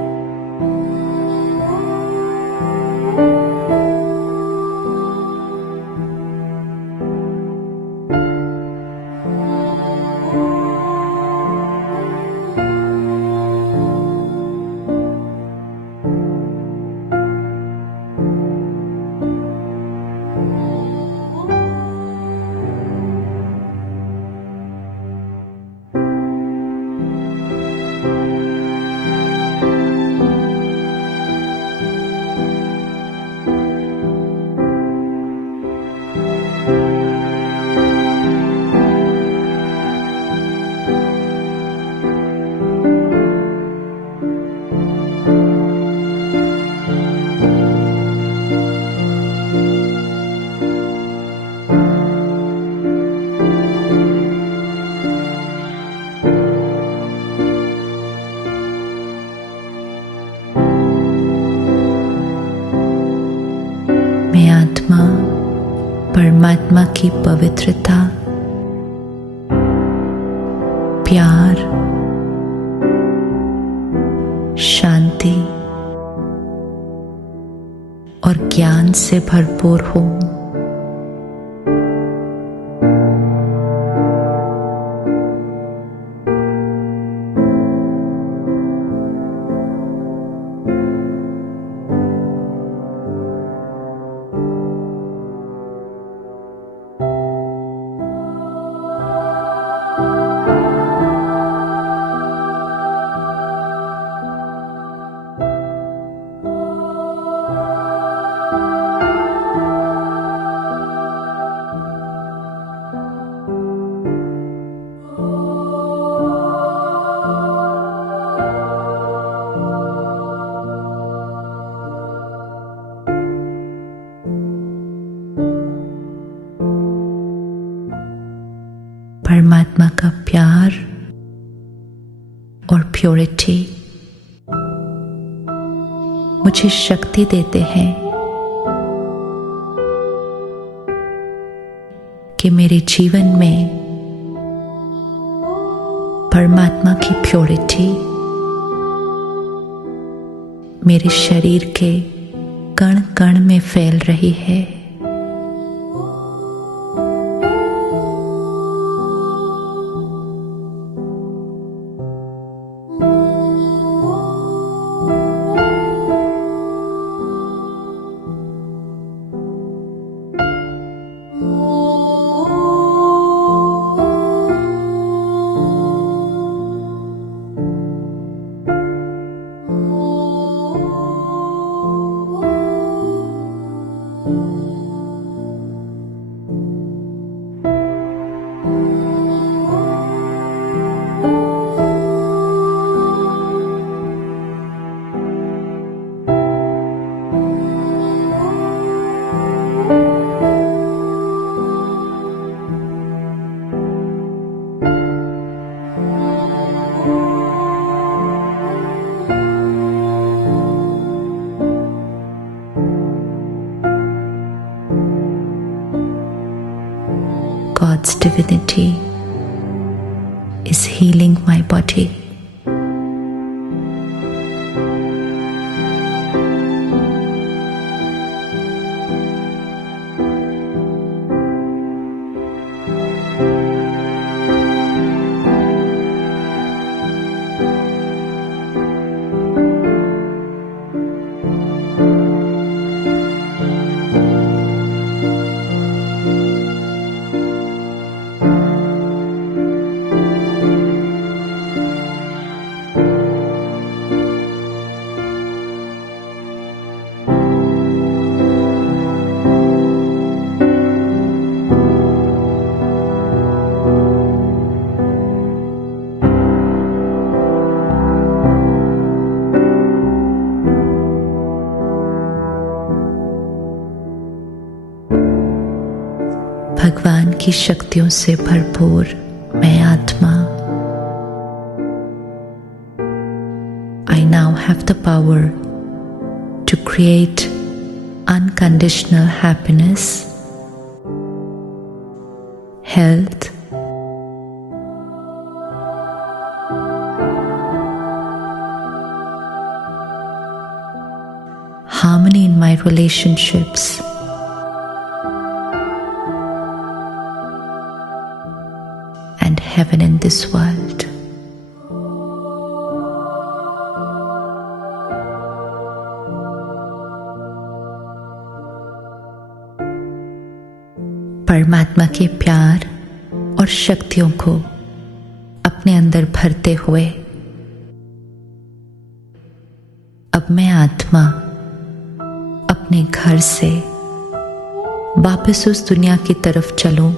मैं आत्मा परमात्मा की पवित्रता, प्यार, शांति और ज्ञान से भरपूर हूं। परमात्मा का प्यार और प्योरिटी मुझे शक्ति देते हैं कि मेरे जीवन में परमात्मा की प्योरिटी मेरे शरीर के कण कण में फैल रही है। God's divinity is healing my body. भगवान की शक्तियों से भरपूर मैं आत्मा I now have the power to create unconditional happiness, health, harmony in my relationships, and heaven in this world. परमात्मा के प्यार और शक्तियों को अपने अंदर भरते हुए अब मैं आत्मा अपने घर से वापस उस दुनिया की तरफ चलूं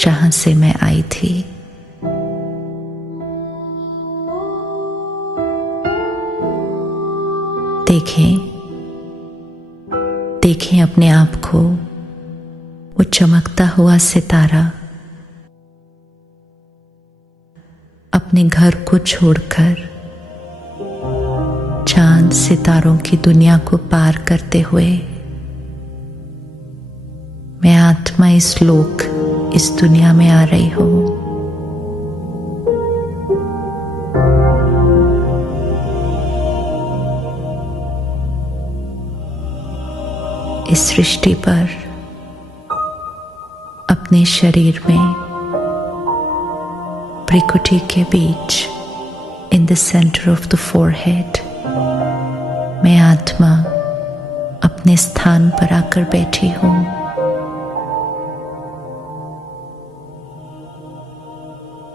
जहां से मैं आई थी। देखें अपने आप को, वो चमकता हुआ सितारा अपने घर को छोड़कर चांद सितारों की दुनिया को पार करते हुए मैं आत्मा इस लोक इस दुनिया में आ रही हूं। इस सृष्टि पर अपने शरीर में भ्रिकुटी के बीच in the centre of the forehead मैं आत्मा अपने स्थान पर आकर बैठी हूं।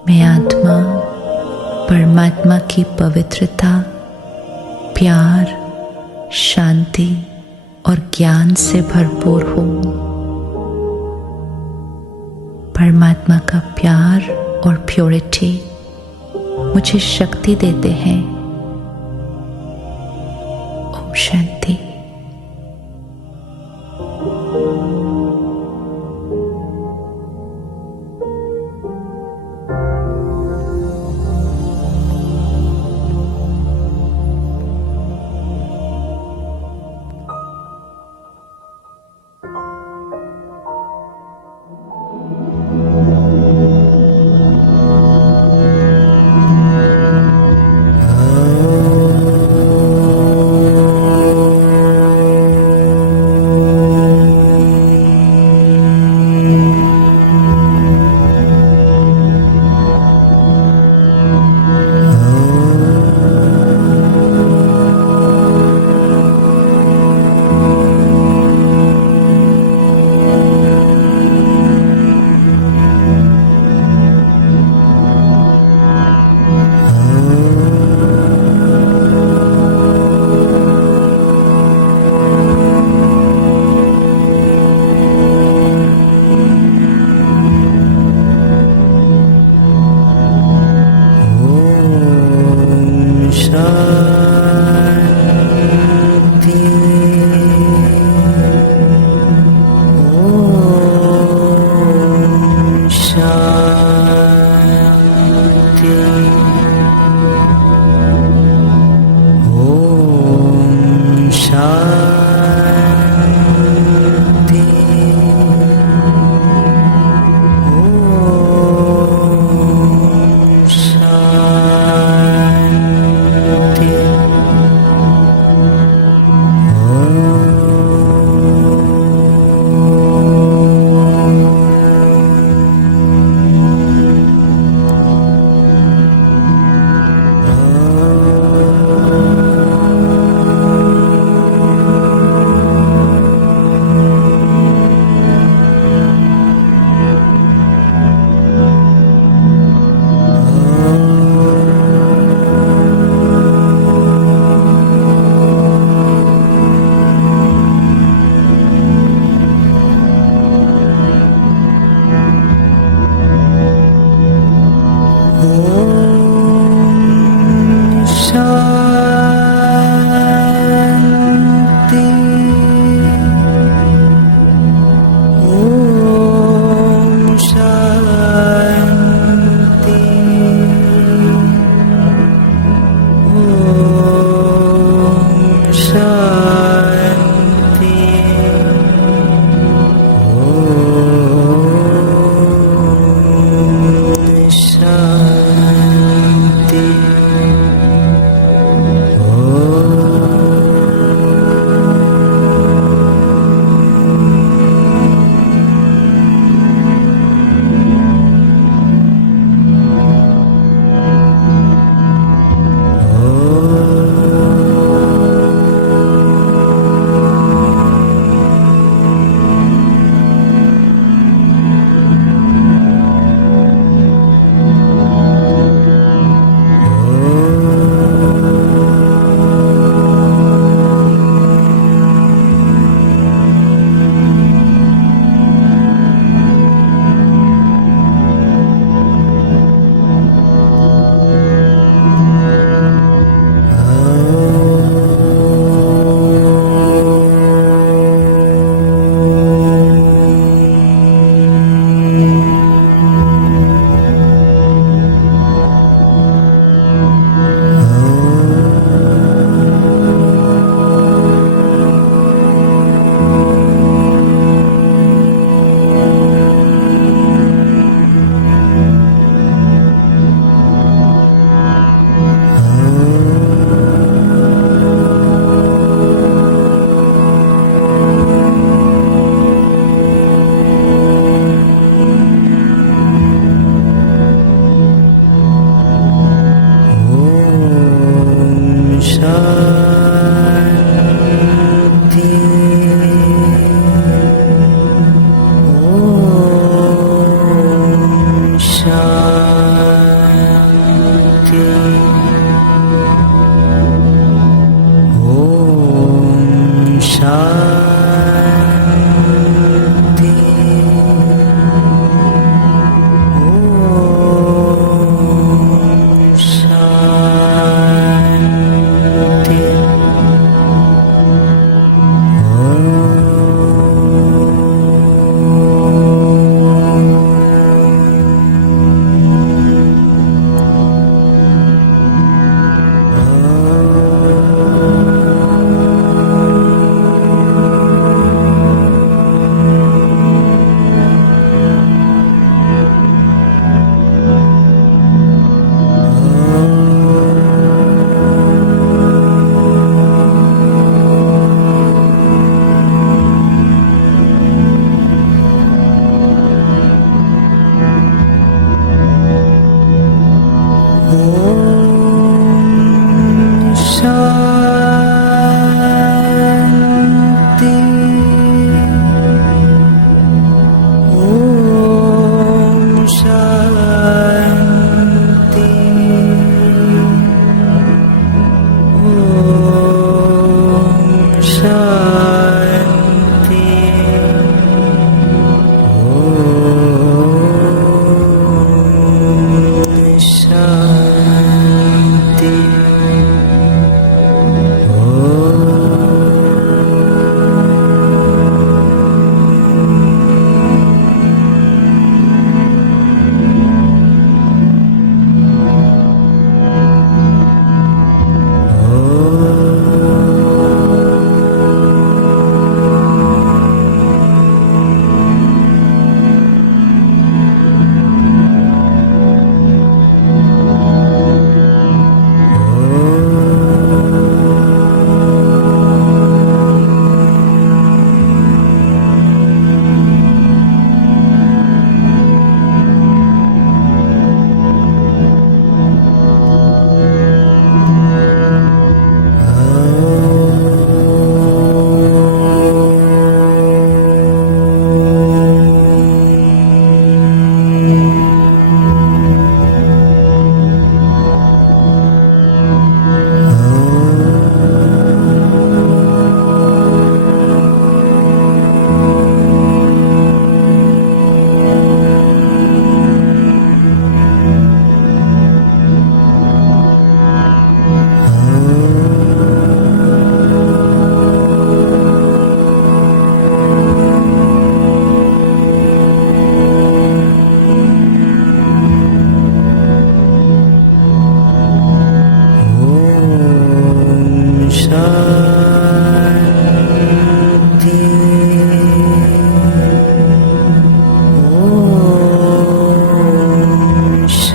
मैं आत्मा परमात्मा की पवित्रता, प्यार, शांति और ज्ञान से भरपूर हूं। परमात्मा का प्यार और प्योरिटी मुझे शक्ति देते हैं। ओम शांति।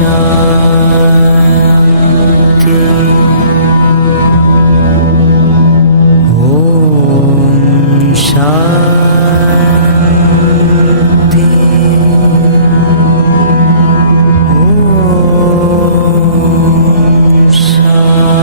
शांति। ओम शांति। ओम शांति।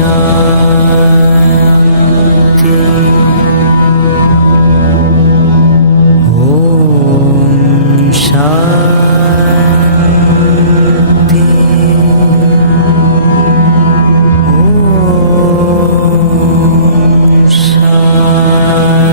शांति ओम शांति ओम शांति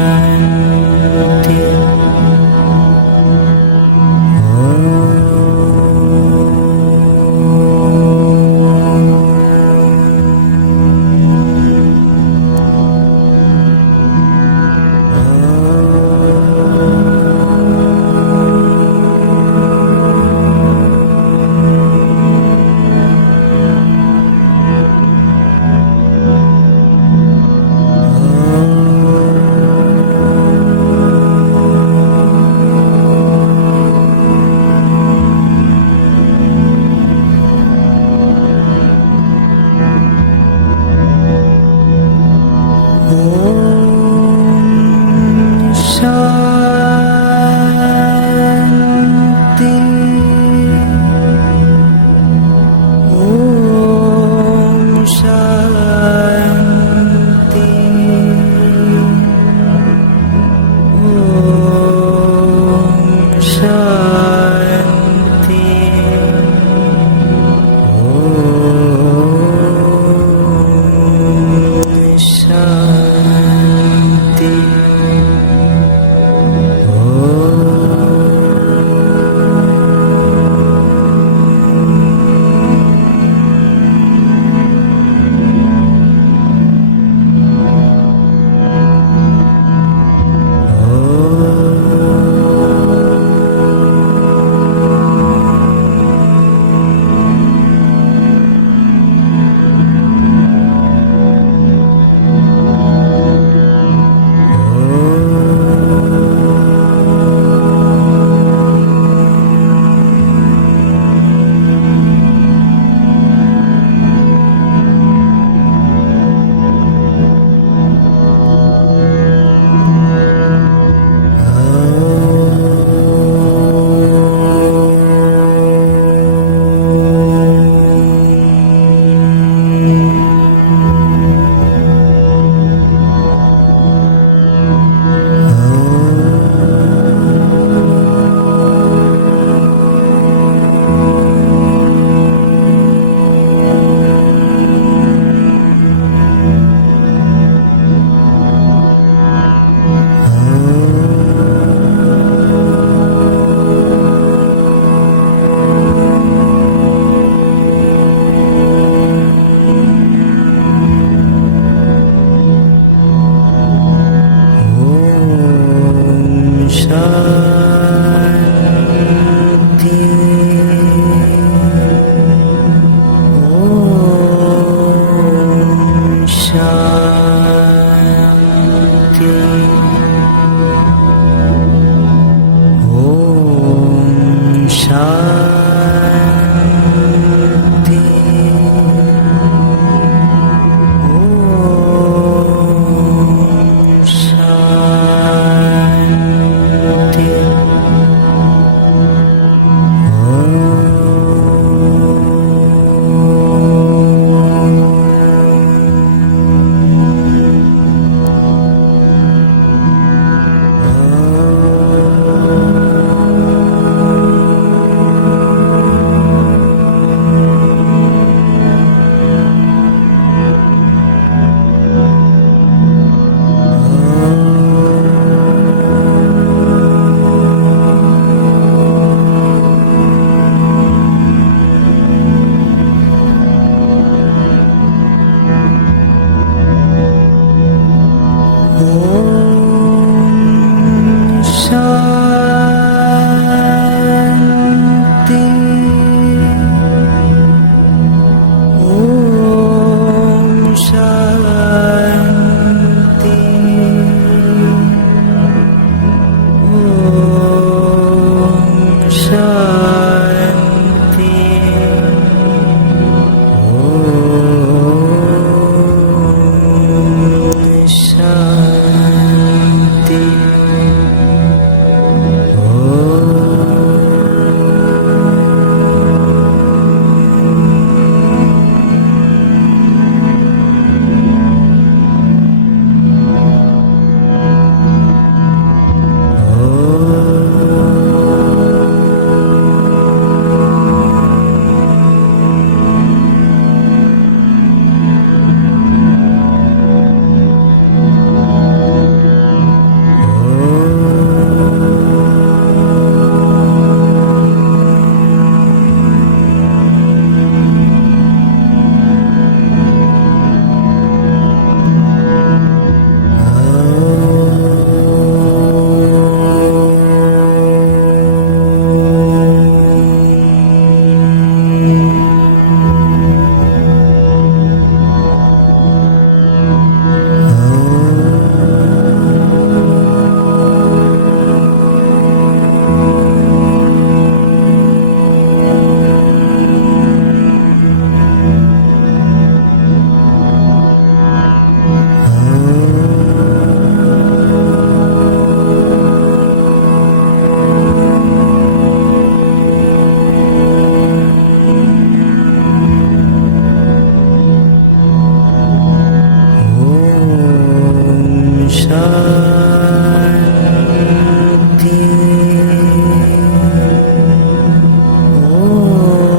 शांति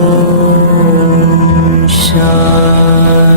ओम शांति